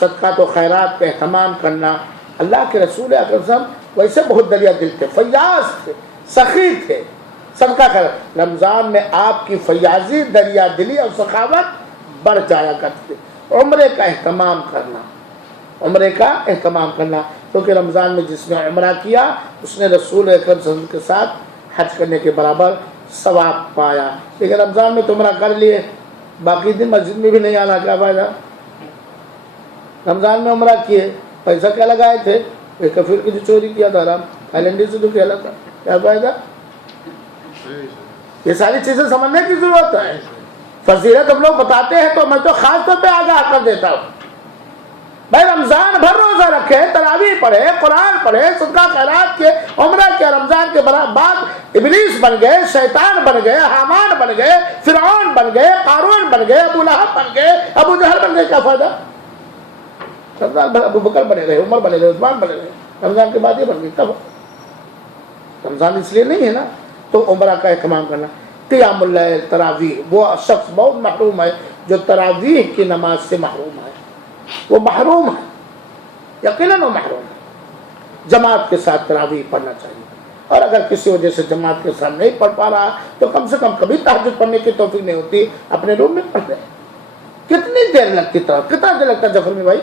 صدقات و خیرات کا اہتمام کرنا. اللہ کے رسول اکرم ویسے بہت دریا دل تھے, فیاض تھے, سخی تھے. صدقہ خیر رمضان میں آپ کی فیاضی, دریا دلی اور سخاوت بڑھ جایا کرتی. عمرے کا اہتمام کرنا, عمرے کا اہتمام کرنا, کیونکہ رمضان میں جس نے عمرہ کیا اس نے رسول اکرم صلی اللہ علیہ وسلم کے ساتھ حج کرنے کے برابر ثواب پایا. لیکن رمضان میں تو عمرہ کر لیے, باقی دن مسجد میں بھی نہیں آنا, کیا فائدہ؟ رمضان میں عمرہ کیے, پیسہ کیا لگائے تھے؟ ایک کفیر کی جو چوری کیا تھا حرام, تھائیلینڈی سے جو کیا تھا, کیا فائدہ؟ یہ ساری چیزیں سمجھنے کی ضرورت ہے. فضیلت ہم لوگ بتاتے ہیں تو میں تو خاص طور پہ آگاہ کر دیتا ہوں. بھائی رمضان بھر روزہ رکھے, تراویح پڑھے, قرآن پڑھے, صدقہ خیرات کے, عمرہ کیا. رمضان کے بعد ابلیس بن گئے, شیطان بن گئے, حامان بن گئے, فرعون بن گئے, قارون بن گئے, ابو لہب بن گئے, ابو جہل بن گئے, کیا فائدہ؟ رمضان بھر ابو بکر بنے رہے, عمر بنے رہے, عثمان بنے رہے, رمضان کے بعد یہ بن گئی. تب رمضان اس لیے نہیں ہے نا. تو عمرہ کا اہتمام کرنا. قیام اللیل, تراویح, وہ شخص بہت محروم ہے جو تراویح کی نماز سے محروم ہے. وہ محروم ہے, یقیناً وہ محروم ہے. جماعت کے ساتھ تراویح پڑھنا چاہیے, اور اگر کسی وجہ سے جماعت کے ساتھ نہیں پڑھ پا رہا تو کم سے کم کبھی تہجد پڑھنے کی توفیق نہیں ہوتی, اپنے روم میں پڑھ لیں. کتنی دیر لگتی تھا, کتنا دیر لگتا ہے جعفر میں بھائی,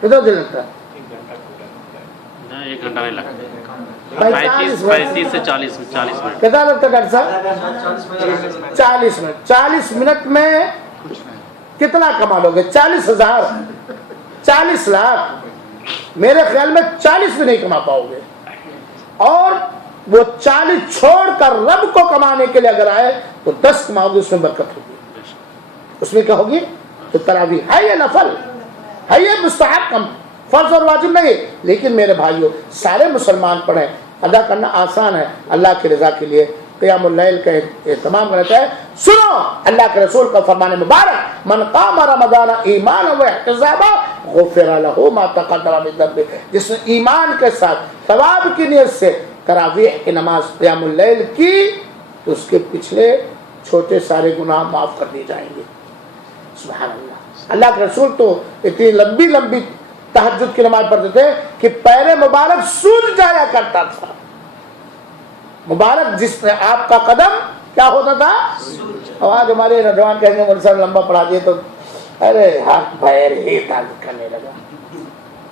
کتنا دیر لگتا ہے؟ 1 گھنٹہ نہیں لگتا, 35 سے 40 منٹ. کتنا لگتا ہے ڈاکٹر صاحب؟ 40 منٹ. 40 منٹ میں کتنا کما لو گے؟ 40,000, 40 لاکھ. میرے خیال میں 40 بھی نہیں کما پاؤ گے. اور وہ 40 چھوڑ کر رب کو کمانے کے لیے اگر آئے تو 10 کماؤ گے, اس میں برکت ہوگی. اس میں کیا ہوگی؟ تو تراویح ہے, یہ نفل ہے, یہ مستحب, کم فرض اور واجب نہیں. لیکن میرے بھائیوں, سارے مسلمان پڑھیں, ادا کرنا آسان ہے اللہ کی رضا کے لیے. قیام اللیل کا اہتمام کرنا چاہے. سنو اللہ کے رسول کا فرمان مبارک, من قام رمضان ایمانا و احتسابا غفر له ما تقدم من ذنبه. جس نے ایمان کے ساتھ ثواب کی نیت سے تراویح کی نماز قیام اللیل کی تو اس کے پچھلے چھوٹے سارے گناہ معاف کر دیے جائیں گے. سبحان اللہ. اللہ کے رسول تو اتنی لمبی لمبی تہجد کی نماز پڑھتے تھے کہ پیر مبارک سوج جایا کرتا تھا. مبارک جس میں آپ کا قدم کیا ہوتا تھا؟ آج ہمارے نوجوان کہیں گے مولوی صاحب لمبا پڑھا دیے تو ارے ہاتھ پیر ہی تعلق کرنے لگا.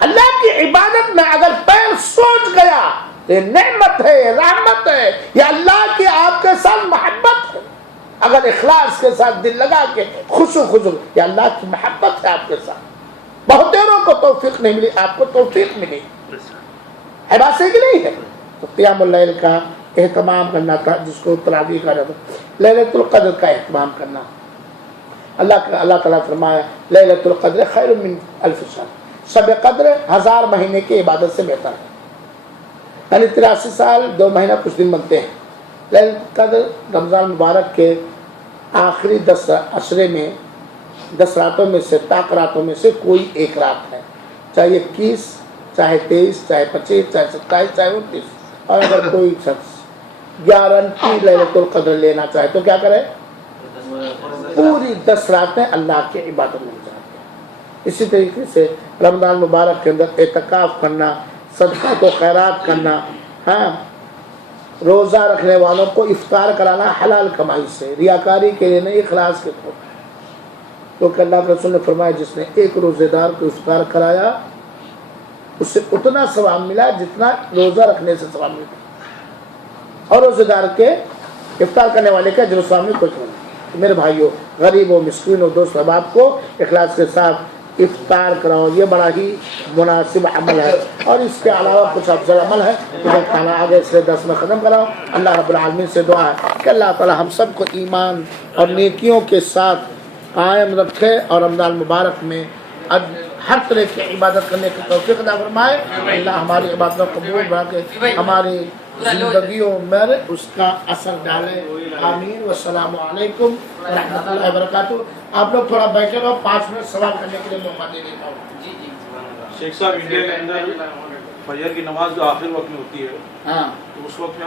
اللہ کی عبادت میں اگر پیر سوچ گیا تو یہ نعمت ہے, رحمت ہے, یا اللہ کی آپ کے ساتھ محبت ہے. اگر اخلاص کے ساتھ دل لگا کے خشوع خضوع, یا اللہ کی محبت ہے آپ کے ساتھ. بہت دیروں کو توفیق نہیں ملی, آپ کو توفیق ملی ہے, بات صحیح کہ نہیں ہے؟ تو قیام اللیل کا اہتمام کرنا تھا, جس کو تراویح کا جاتا. لیلۃ القدر کا اہتمام کرنا. اللہ تعالیٰ فرمایا لیلۃ القدر خیر من 1000 شہر, شب قدر 1000 مہینے کی عبادت سے بہتر ہے. یعنی 83 سال 2 مہینہ کچھ دن بنتے ہیں. لیلۃ القدر رمضان مبارک کے آخری 10 عشرے میں, 10 راتوں میں سے, طاق راتوں میں سے کوئی ایک رات ہے, چاہے 21, چاہے 23, چاہے 25, چاہے 27, چاہے 29. اور اگر کوئی شخص گارنٹی لیلۃ القدر لینا چاہے تو کیا کرے؟ پوری 10 راتیں اللہ کی عبادت میں جاتے ہیں. اسی طریقے سے رمضان مبارک کے اندر اعتکاف کرنا, صدقات و خیرات کرنا, ہاں, روزہ رکھنے والوں کو افطار کرانا حلال کمائی سے, ریاکاری کے لیے نہیں, اخلاص کے طور پر. کیونکہ اللہ کے رسول نے فرمایا جس نے ایک روزے دار کو افطار کرایا اس سے اتنا ثواب ملا جتنا روزہ رکھنے سے ثواب ملتا, اور روزے دار کے افطار کرنے والے کا اجر و ثواب میں کچھ نہیں. میرے بھائیوں, غریبوں, مسکینوں, دوست احباب کو اخلاص کے ساتھ افطار کراؤ, یہ بڑا ہی مناسب عمل ہے. اور اس کے علاوہ کچھ افضل عمل ہے جو کھانا آگے اس 10 میں ختم کراؤ. اللہ رب العالمین سے دعا ہے کہ اللہ تعالی ہم سب کو ایمان اور نیکیوں کے ساتھ قائم رکھے, اور رمضان مبارک میں ہر طرح کی عبادت کرنے کی توفیق عطا فرمائے. اللہ ہماری عبادتوں کو قبول بنا کے ہماری زندگیوں میں اس کا اثر ڈالے. آمین. والسلام علیکم ورحمۃ اللہ وبرکاتہ. آپ لوگ تھوڑا بیٹھے رہو, 5 منٹ سوال کرنے کے لیے موقع دے دیتا ہوں. شیخ صاحب, انڈیا کے اندر فجر کی نماز جو آخر وقت میں ہوتی ہے, ہاں, تو اس وقت میں